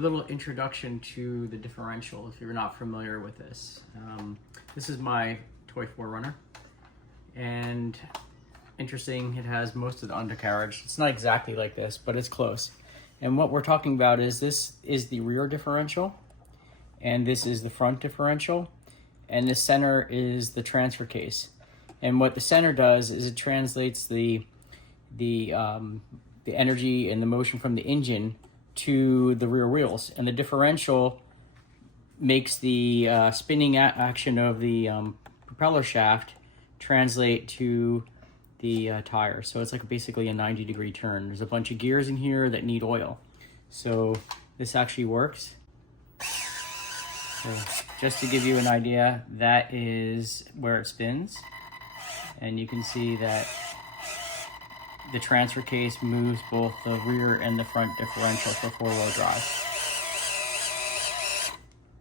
little introduction to the differential if you're not familiar with this. This is my toy 4Runner, and interesting, it has most of the undercarriage. It's not exactly like this, but it's close. And what we're talking about is this is the rear differential, and this is the front differential, and the center is the transfer case. And what the center does is it translates the energy and the motion from the engine to the rear wheels, and the differential makes the spinning action of the propeller shaft translate to the tire. So it's like basically a 90-degree turn. There's a bunch of gears in here that need oil, so this actually works. So just to give you an idea, that is where it spins, and you can see that the transfer case moves both the rear and the front differential for four-wheel drive.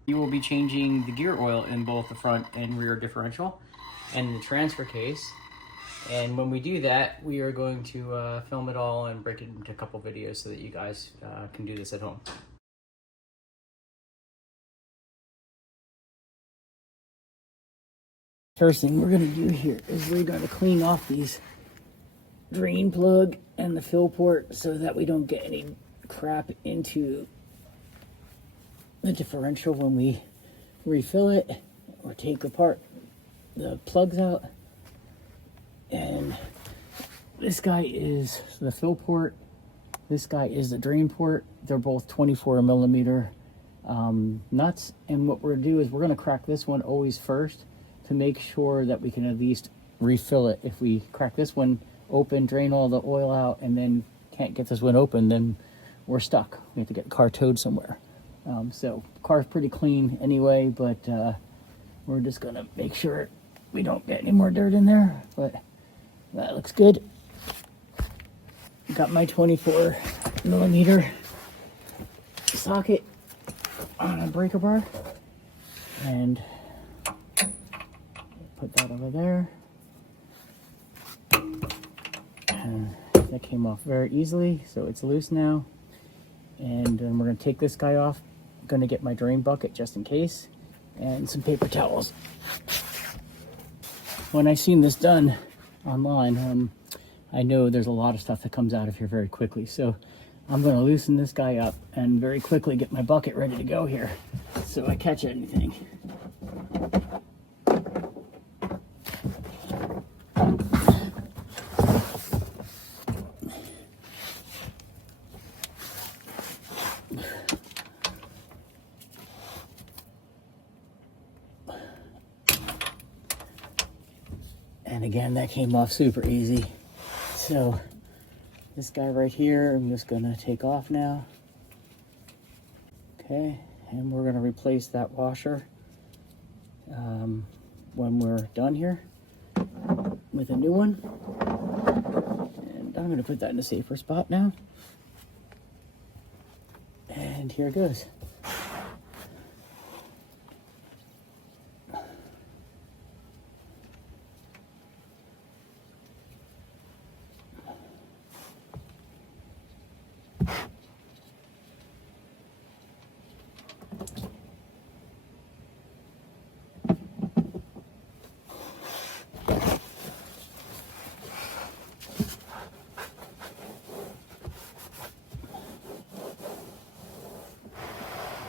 You will be changing the gear oil in both the front and rear differential and the transfer case. And when we do that, we are going to film it all and break it into a couple videos so that you guys can do this at home. First thing we're going to do here is we're going to clean off these drain plug and the fill port so that we don't get any crap into the differential when we refill it or take apart the plugs out. And this guy is the fill port, this guy is the drain port. They're both 24 millimeter nuts, and what we're going to do is we're going to crack this one always first to make sure that we can at least refill it. If we crack this one open, drain all the oil out, and then can't get this one open, then we're stuck. We have to get the car towed somewhere. So the car's pretty clean anyway, but we're just gonna make sure we don't get any more dirt in there, but that looks good. Got my 24 millimeter socket on a breaker bar, and put that over there. And that came off very easily, so it's loose now. And then we're going to take this guy off. I'm going to get my drain bucket just in case, and some paper towels. When I seen this done online, I know there's a lot of stuff that comes out of here very quickly, so I'm going to loosen this guy up and very quickly get my bucket ready to go here so I catch anything. And again, that came off super easy. So this guy right here, I'm just gonna take off now. Okay, and we're gonna replace that washer when we're done here with a new one. And I'm gonna put that in a safer spot now. And here it goes.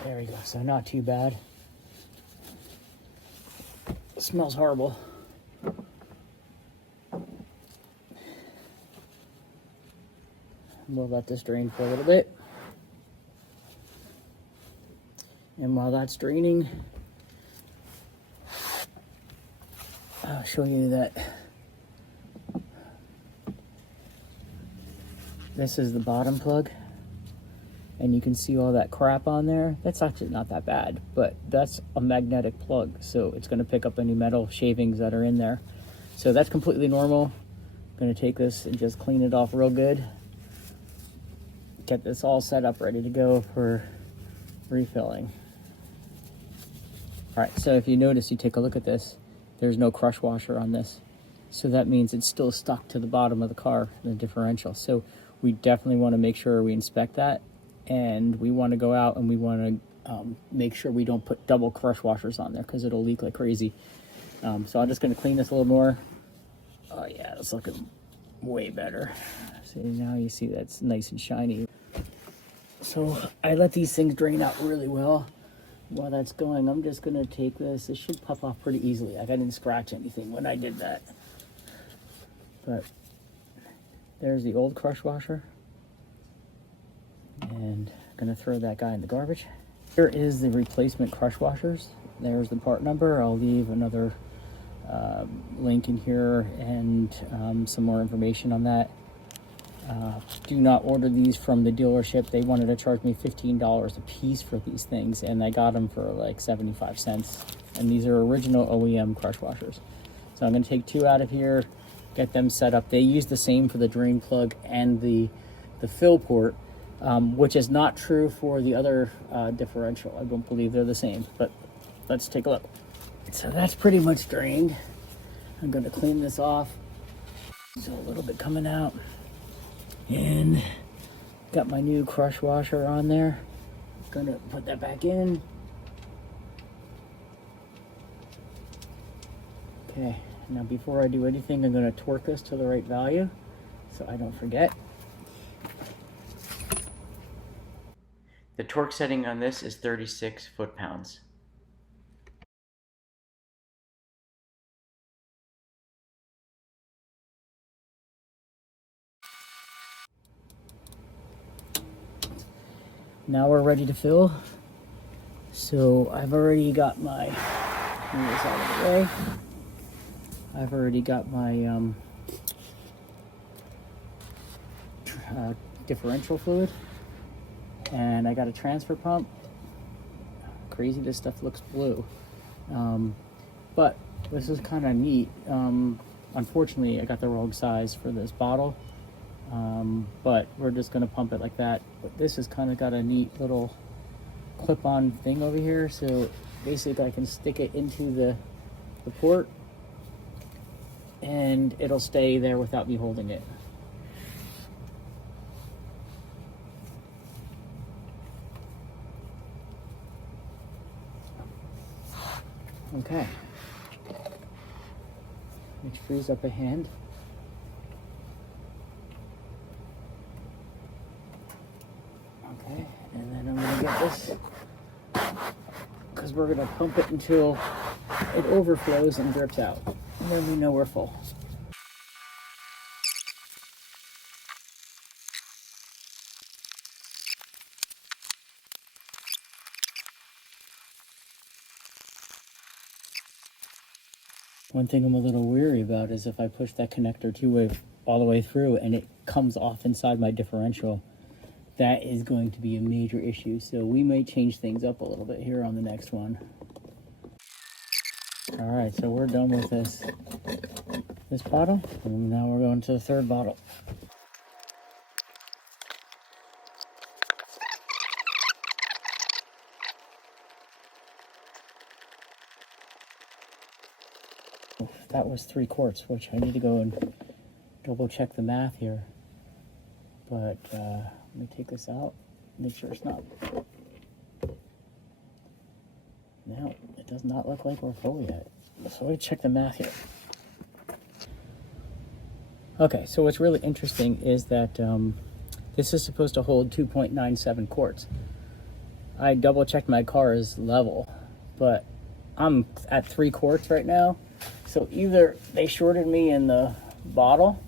There we go, so not too bad. It smells horrible. We'll let this drain for a little bit. And while that's draining, I'll show you that this is the bottom plug. And you can see all that crap on there. That's actually not that bad, but that's a magnetic plug, so it's going to pick up any metal shavings that are in there. So that's completely normal. I'm going to take this and just clean it off real good. Get this all set up, ready to go for refilling. All right, so if you notice, you take a look at this, there's no crush washer on this. So that means it's still stuck to the bottom of the car, the differential. So we definitely want to make sure we inspect that and we want to go out and we want to make sure we don't put double crush washers on there because it'll leak like crazy. So I'm just going to clean this a little more. Oh yeah, it's looking way better. See, now you see that's nice and shiny. So I let these things drain out really well. While that's going, I'm just going to take this. It should pop off pretty easily. Like I didn't scratch anything when I did that. But there's the old crush washer. And I'm going to throw that guy in the garbage. Here is the replacement crush washers. There's the part number. I'll leave another link in here and some more information on that. Do not order these from the dealership. They wanted to charge me $15 a piece for these things, and I got them for like 75 cents. And these are original OEM crush washers. So I'm going to take 2 out of here, get them set up. They use the same for the drain plug and the fill port, which is not true for the other differential. I don't believe they're the same, but let's take a look. So that's pretty much drained. I'm going to clean this off. So a little bit coming out. And got my new crush washer on there. Gonna put that back in. Okay, now before I do anything, I'm gonna torque this to the right value so I don't forget. The torque setting on this is 36 foot-pounds. Now we're ready to fill. So I've already got my, move this out of the way. I've already got my differential fluid, and I got a transfer pump. Crazy, this stuff looks blue. But this is kind of neat. Unfortunately, I got the wrong size for this bottle. But we're just going to pump it like that. But this has kind of got a neat little clip-on thing over here, so basically I can stick it into the port and it'll stay there without me holding it. Okay, which frees up a hand. Okay, and then I'm gonna get this, because we're gonna pump it until it overflows and drips out. And then we know we're full. One thing I'm a little weary about is if I push that connector two-way all the way through and it comes off inside my differential, that is going to be a major issue. So we may change things up a little bit here on the next one. All right, so we're done with this bottle, and now we're going to the third bottle. That was 3 quarts, which I need to go and double check the math here. But let me take this out, make sure it's not. No, it does not look like we're full yet. So let me check the math here. Okay, so what's really interesting is that this is supposed to hold 2.97 quarts. I double checked my car is level, but I'm at 3 quarts right now. So either they shorted me in the bottle,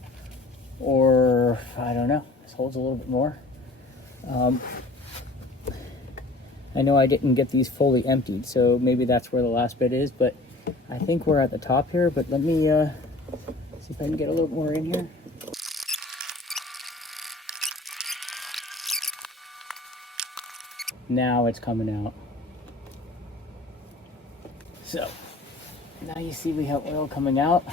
or I don't know, this holds a little bit more. I know I didn't get these fully emptied, so maybe that's where the last bit is, but I think we're at the top here. But let me see if I can get a little more in here. Now it's coming out. So now you see we have oil coming out.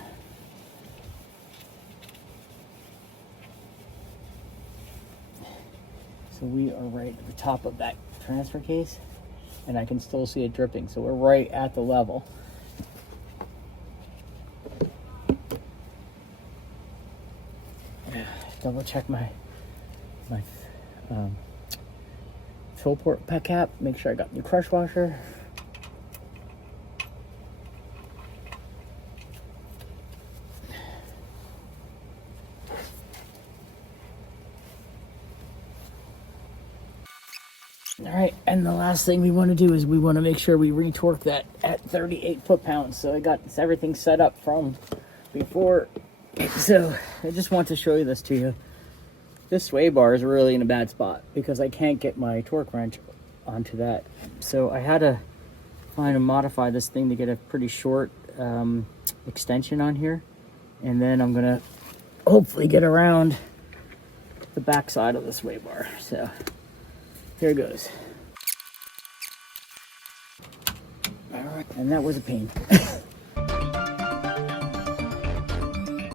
So we are right at the top of that transfer case, and I can still see it dripping. So we're right at the level. Double check my fill port pet cap, make sure I got the crush washer. All right, and the last thing we want to do is we want to make sure we retorque that at 38 foot-pounds. So I got everything set up from before. So I just want to show you this to you. This sway bar is really in a bad spot because I can't get my torque wrench onto that. So I had to find and modify this thing to get a pretty short extension on here. And then I'm going to hopefully get around the back side of the sway bar. So here it goes. All right, and that was a pain.